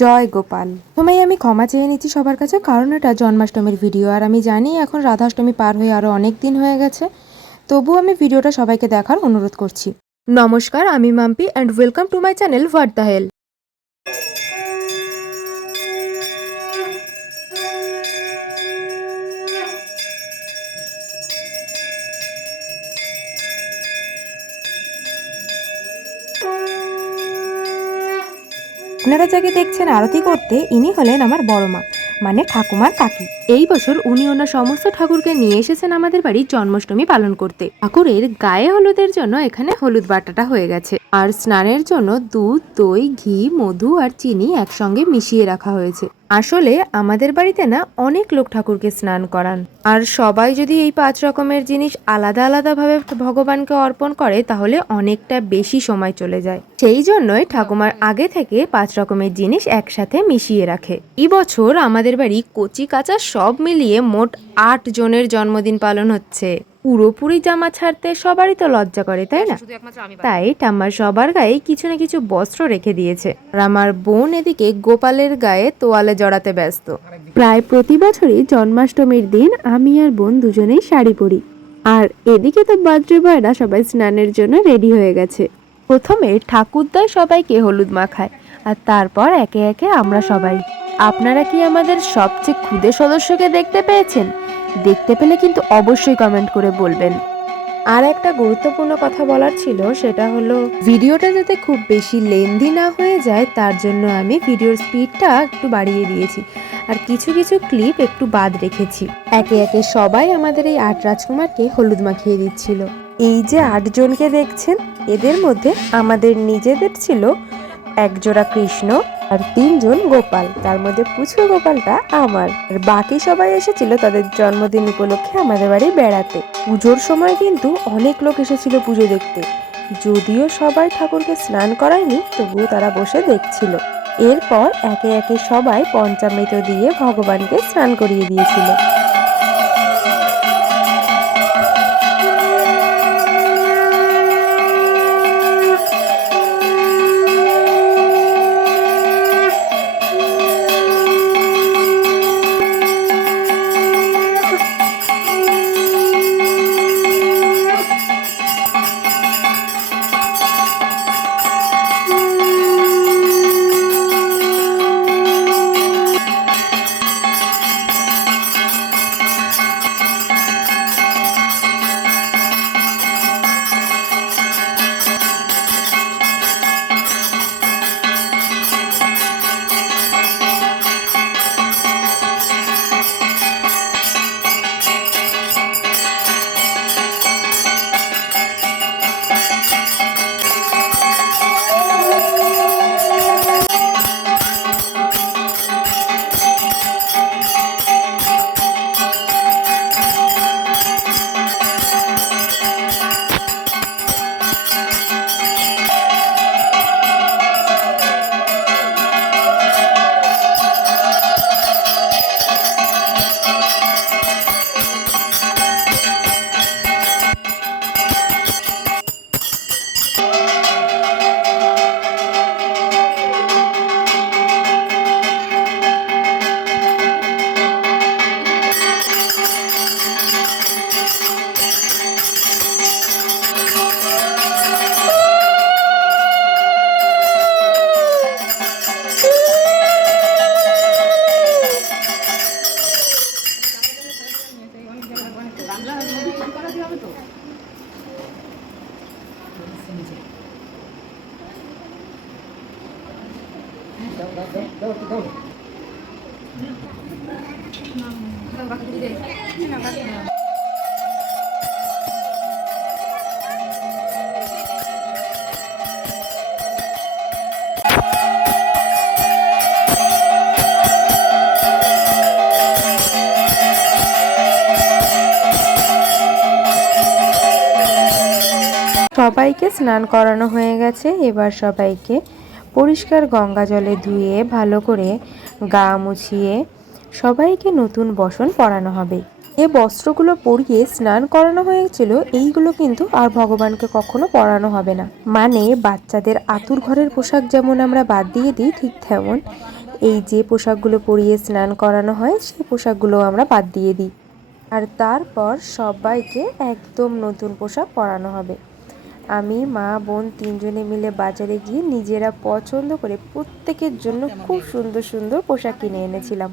জয় গোপাল। তোমায় আমি ক্ষমা চেয়ে নিচ্ছি সবার কাছে, কারণ এটা জন্মাষ্টমীর ভিডিও আর আমি জানি এখন রাধাষ্টমী পার হয়ে আরও অনেক দিন হয়ে গেছে। তবু আমি ভিডিওটা সবাইকে দেখার অনুরোধ করছি। নমস্কার, আমি Mampi and welcome to my channel what the hell আপনারা যাকে দেখছেন আরতি করতে, ইনি হলেন আমার বড় মা মানে ঠাকুমার কাকি। এই বছর উনি ওনার সমস্ত ঠাকুরকে নিয়ে এসেছেন আমাদের বাড়ি জন্মাষ্টমী পালন করতে। ঠাকুরের গায়ে হলুদের জন্য এখানে হলুদ বাটাটা হয়ে গেছে। আর স্নানের জন্য দুধ, দই, ঘি, মধু আর চিনি একসঙ্গে মিশিয়ে রাখা হয়েছে। আসলে আমাদের বাড়িতে না অনেক লোক ঠাকুরকে স্নান করান। আর সবাই যদি এই পাঁচ রকমের জিনিস আলাদা আলাদাভাবে ভগবানকে অর্পণ করে, তাহলে অনেকটা বেশি সময় চলে যায়। সেই জন্যই ঠাকুমার আগে থেকে পাঁচ রকমের জিনিস একসাথে মিশিয়ে রাখে। এই বছর আমাদের বাড়ি কচি কাঁচা সব মিলিয়ে মোট আট জনের জন্মদিন পালন হচ্ছে। পুরোপুরি জামা ছাড়তে সবারই তো লজ্জা করে তাই না? তাই ঠাম্মা সবার গায়ে কিছু না কিছু বস্ত্র রেখে দিয়েছে। আর আমার বোন এদিকে গোপালের গায়ে তোয়ালে জড়াতে ব্যস্ত। প্রায় প্রতি বছরই জন্মাষ্টমীর দিন আমি আর বোন দুজনেই শাড়ি পরি। আর এদিকে তো বাদ্রে ভয়রা সবাই স্নানের জন্য রেডি হয়ে গেছে। প্রথমে ঠাকুরদাই সবাইকে হলুদ মাখায় আর তারপর একে একে আমরা সবাই। আপনারা কি আমাদের সবচেয়ে ক্ষুদে সদস্যকে দেখতে পেয়েছেন? দেখতে পেলে কিন্তু অবশ্যই কমেন্ট করে বলবেন। আর একটা গুরুত্বপূর্ণ কথা বলার ছিল, সেটা হলো ভিডিওটা যাতে খুব বেশি লেন্দি না হয়ে যায়, তার জন্য আমি ভিডিওর স্পিডটা একটু বাড়িয়ে দিয়েছি। আর কিছু কিছু ক্লিপ একটু বাদ রেখেছি। একে একে সবাই আমাদের এই আট রাজকুমারকে হলুদ মাখিয়ে দিচ্ছিল। এই যে আটজনকে দেখছেন, এদের মধ্যে আমাদের নিজেদের ছিল একজোড়া কৃষ্ণ আর তিনজন গোপাল, তার মধ্যে পুচকু গোপালটা আমার। আর বাকি সবাই এসেছিল তাদের জন্মদিন উপলক্ষে আমাদের বাড়ি বেড়াতে। পুজোর সময় কিন্তু অনেক লোক এসেছিল পুজো দেখতে। যদিও সবাই ঠাকুরকে স্নান করায়নি, তবুও তারা বসে দেখছিল। এরপর একে একে সবাই পঞ্চামৃত দিয়ে ভগবানকে স্নান করিয়ে দিয়েছিল। যাবে তো দাও সবাইকে স্নান করানো হয়ে গেছে। এবার সবাইকে পরিষ্কার গঙ্গা জলে ধুয়ে, ভালো করে গা মুছিয়ে সবাইকে নতুন বসন পরানো হবে। যে বস্ত্রগুলো পরিয়ে স্নান করানো হয়েছিল, এইগুলো কিন্তু আর ভগবানকে কখনো পরানো হবে না। মানে বাচ্চাদের আতুর ঘরের পোশাক যেমন আমরা বাদ দিয়ে দিই, ঠিক তেমন এই যে পোশাকগুলো পরিয়ে স্নান করানো হয়, সেই পোশাকগুলো আমরা বাদ দিয়ে দিই। আর তারপর সবাইকে একদম নতুন পোশাক পরানো হবে। আমি, মা, বোন তিনজনে মিলে বাজারে গিয়ে নিজেরা পছন্দ করে প্রত্যেকের জন্য খুব সুন্দর সুন্দর পোশাক কিনে এনেছিলাম।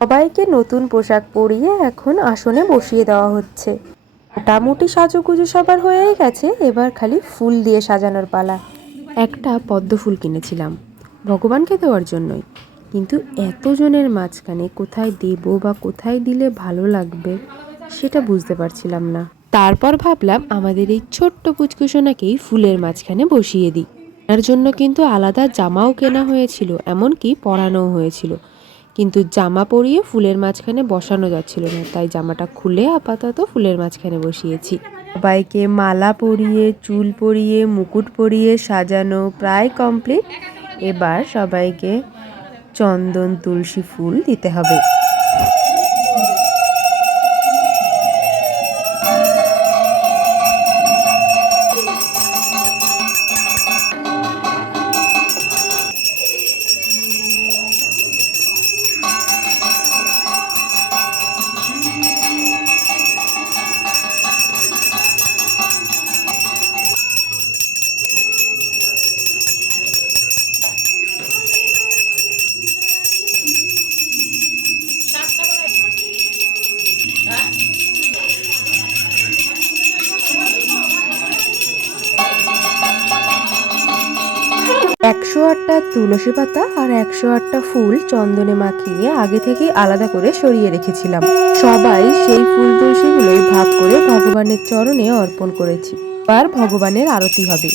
সবাইকে নতুন পোশাক পরিয়ে এখন আসনে বসিয়ে দেওয়া হচ্ছে। মোটামুটি সাজুগুজু সবার হয়েই গেছে, এবার খালি ফুল দিয়ে সাজানোর পালা। একটা পদ্ম ফুল কিনেছিলাম, ভগবানকে দেওয়ার জন্যই। কিন্তু এতজনের মাঝখানে কোথায় দেব বা কোথায় দিলে ভালো লাগবে, সেটা বুঝতে পারছিলাম না। তারপর ভাবলাম আমাদের এই ছোট্ট পুচকুসোনাকেই ফুলের মাঝখানে বসিয়ে দিই। তার জন্য কিন্তু আলাদা জামাও কেনা হয়েছিল, এমনকি পরানোও হয়েছিল। কিন্তু জামা পরিয়ে ফুলের মাঝখানে বসানো যাচ্ছিল না, তাই জামাটা খুলে আপাতত ফুলের মাঝখানে বসিয়েছি। সবাইকে মালা পরিয়ে, চুল পরিয়ে, মুকুট পরিয়ে সাজানো প্রায় কমপ্লিট। এবার সবাইকে চন্দন তুলসী ফুল দিতে হবে। তুলসী পাতা আর একশো আটটা ফুল চন্দনে মাখিয়ে আগে থেকে আলাদা করে সরিয়ে রেখেছিলাম। সবাই সেই ফুল তুলসীগুলোই ভাগ করে ভগবানের চরণে অর্পণ করেছি। এবার ভগবানের আরতি হবে।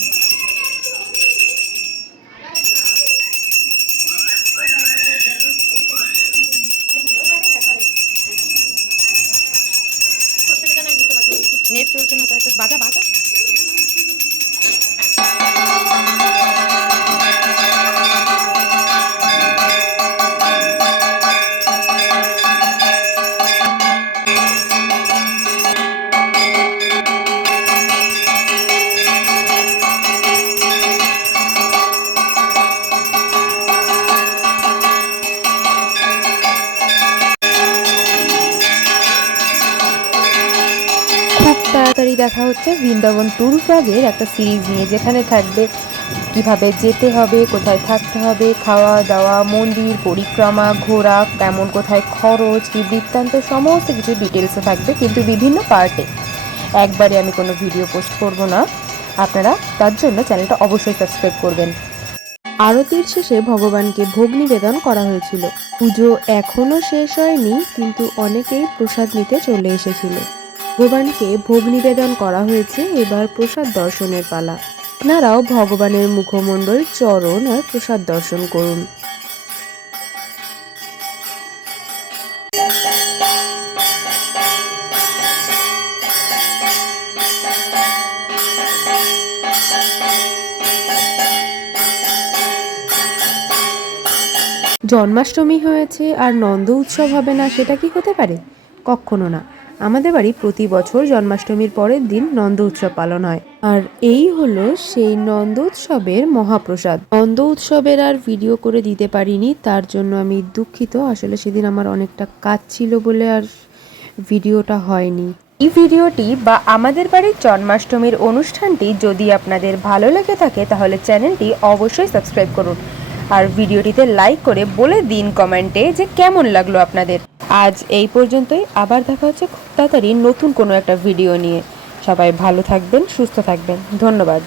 নেট চলছে না বাজা বাজা। তাড়াতাড়ি দেখা হচ্ছে বৃন্দাবন ট্যুর ব্লগের একটা সিরিজ নিয়ে, যেখানে থাকবে কীভাবে যেতে হবে, কোথায় থাকতে হবে খাওয়া দাওয়া মন্দির, পরিক্রমা, ঘোরা, কেমন কোথায় খরচ, কি বৃত্তান্ত, সমস্ত কিছু ডিটেলসে থাকবে, কিন্তু বিভিন্ন পার্টে একবারে আমি কোনো ভিডিও পোস্ট করব না। আপনারা তার জন্য চ্যানেলটা অবশ্যই সাবস্ক্রাইব করবেন। আরতির শেষে ভগবানকে ভোগ নিবেদন করা হয়েছিল। পুজো এখনও শেষ হয়নি, কিন্তু অনেকেই প্রসাদ নিতে চলে এসেছিল। ভগবানকে ভোগ নিবেদন করা হয়েছে, এবার প্রসাদ দর্শনের পালা। আপনারাও ভগবানের মুখমণ্ডল চরণ আর প্রসাদ দর্শন করুন। জন্মাষ্টমী হয়েছে আর নন্দ উৎসব হবে না, সেটা কি হতে পারে? কখনো না। আমাদের বাড়ি প্রতি বছর জন্মাষ্টমীর পরের দিন নন্দ উৎসব পালন হয়। আর এই হলো সেই নন্দ উৎসবের মহাপ্রসাদ। নন্দ উৎসবের আর ভিডিও করে দিতে পারিনি, তার জন্য আমি দুঃখিত। আসলে সেদিন আমার অনেকটা কাজ ছিল বলে আর ভিডিওটা হয়নি। এই ভিডিওটি বা আমাদের বাড়ির জন্মাষ্টমীর অনুষ্ঠানটি যদি আপনাদের ভালো লেগে থাকে, তাহলে চ্যানেলটি অবশ্যই সাবস্ক্রাইব করুন। আর ভিডিওটিতে লাইক করে বলে দিন কমেন্টে যে কেমন লাগল আপনাদের। আজ এই পর্যন্তই। আবার দেখা হচ্ছে খুব তাড়াতাড়ি নতুন কোনো একটা ভিডিও নিয়ে। সবাই ভালো থাকবেন, সুস্থ থাকবেন। ধন্যবাদ।